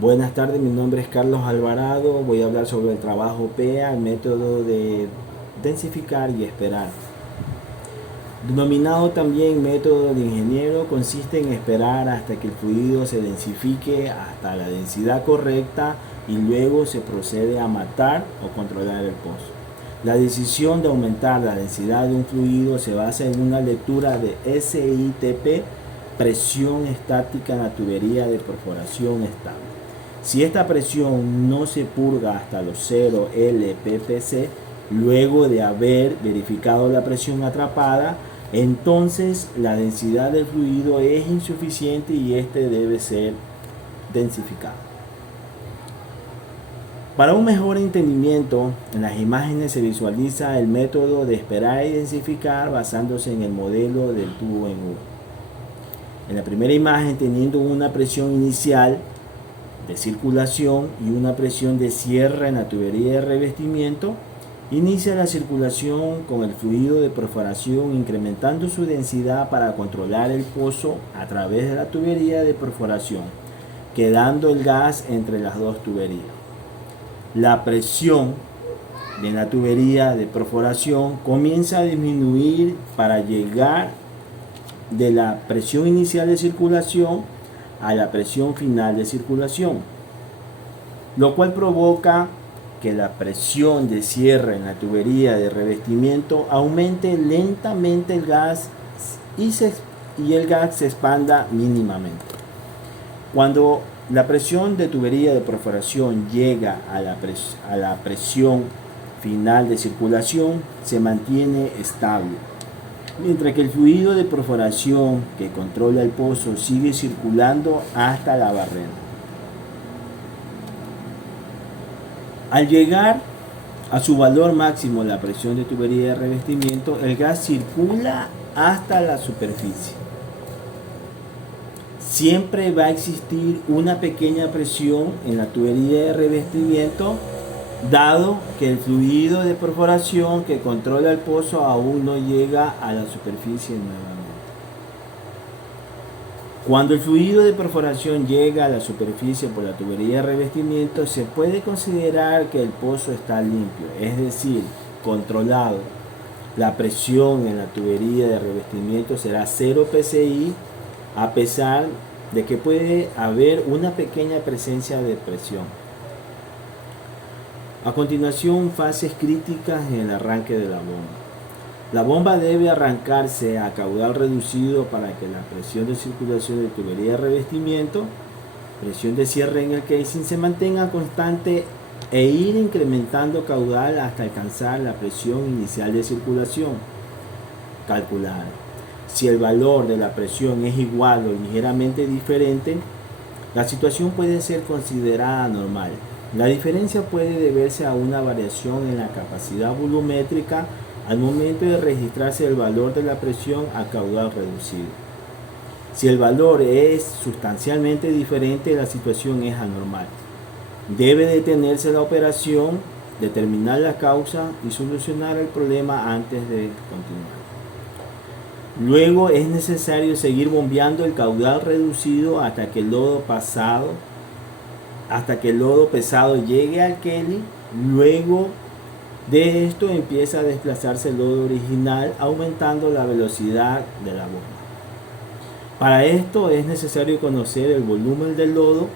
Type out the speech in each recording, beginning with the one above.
Buenas tardes, mi nombre es Carlos Alvarado. Voy a hablar sobre el trabajo PEA, el método de densificar y esperar. Denominado también método de ingeniero, consiste en esperar hasta que el fluido se densifique hasta la densidad correcta y luego se procede a matar o controlar el pozo. La decisión de aumentar la densidad de un fluido se basa en una lectura de SITP, presión estática en la tubería de perforación estable. Si esta presión no se purga hasta los 0 LPPC, luego de haber verificado la presión atrapada, entonces la densidad del fluido es insuficiente y este debe ser densificado. Para un mejor entendimiento, en las imágenes se visualiza el método de esperar y densificar basándose en el modelo del tubo en U. En la primera imagen, teniendo una presión inicial de circulación y una presión de cierre en la tubería de revestimiento, inicia la circulación con el fluido de perforación incrementando su densidad para controlar el pozo a través de la tubería de perforación, quedando el gas entre las dos tuberías. La presión de la tubería de perforación comienza a disminuir para llegar de la presión inicial de circulación a la presión final de circulación, lo cual provoca que la presión de cierre en la tubería de revestimiento aumente lentamente el gas y el gas se expanda mínimamente. Cuando la presión de tubería de perforación llega a la presión final de circulación, se mantiene estable, mientras que el fluido de perforación que controla el pozo sigue circulando hasta la barrera. Al llegar a su valor máximo la presión de tubería de revestimiento, el gas circula hasta la superficie. Siempre va a existir una pequeña presión en la tubería de revestimiento, dado que el fluido de perforación que controla el pozo aún no llega a la superficie nuevamente. Cuando el fluido de perforación llega a la superficie por la tubería de revestimiento, se puede considerar que el pozo está limpio, es decir, controlado. La presión en la tubería de revestimiento será 0 psi, a pesar de que puede haber una pequeña presencia de presión. A continuación, fases críticas en el arranque de la bomba. La bomba debe arrancarse a caudal reducido para que la presión de circulación de tubería de revestimiento, presión de cierre en el casing se mantenga constante e ir incrementando caudal hasta alcanzar la presión inicial de circulación calculada. Si el valor de la presión es igual o ligeramente diferente, la situación puede ser considerada normal. La diferencia puede deberse a una variación en la capacidad volumétrica al momento de registrarse el valor de la presión a caudal reducido. Si el valor es sustancialmente diferente, la situación es anormal. Debe detenerse la operación, determinar la causa y solucionar el problema antes de continuar. Luego es necesario seguir bombeando el caudal reducido hasta que el lodo pesado llegue al Kelly. Luego de esto empieza a desplazarse el lodo original, aumentando la velocidad de la bomba. Para esto es necesario conocer el volumen del lodo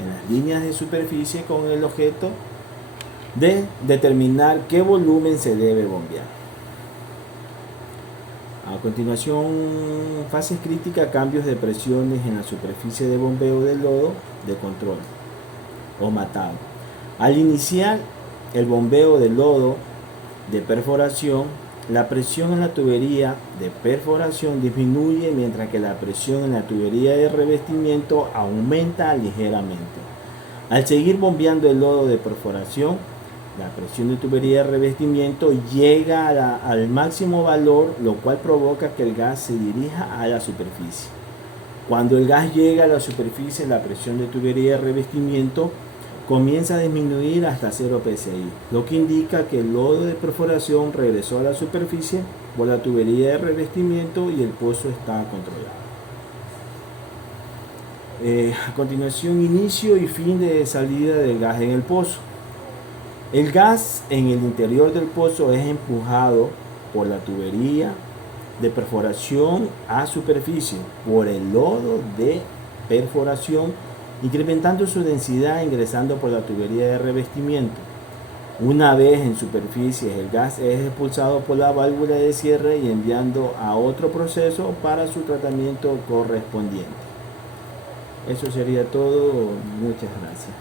en las líneas de superficie con el objeto de determinar qué volumen se debe bombear. A continuación, fases críticas, cambios de presiones en la superficie de bombeo del lodo de control o matado. Al iniciar el bombeo del lodo de perforación, la presión en la tubería de perforación disminuye mientras que la presión en la tubería de revestimiento aumenta ligeramente. Al seguir bombeando el lodo de perforación, la presión de tubería de revestimiento llega al máximo valor, lo cual provoca que el gas se dirija a la superficie. Cuando el gas llega a la superficie, la presión de tubería de revestimiento comienza a disminuir hasta 0 psi, lo que indica que el lodo de perforación regresó a la superficie por la tubería de revestimiento y el pozo está controlado. A continuación, inicio y fin de salida del gas en el pozo. El gas en el interior del pozo es empujado por la tubería de perforación a superficie por el lodo de perforación, incrementando su densidad ingresando por la tubería de revestimiento. Una vez en superficie, el gas es expulsado por la válvula de cierre y enviando a otro proceso para su tratamiento correspondiente. Eso sería todo. Muchas gracias.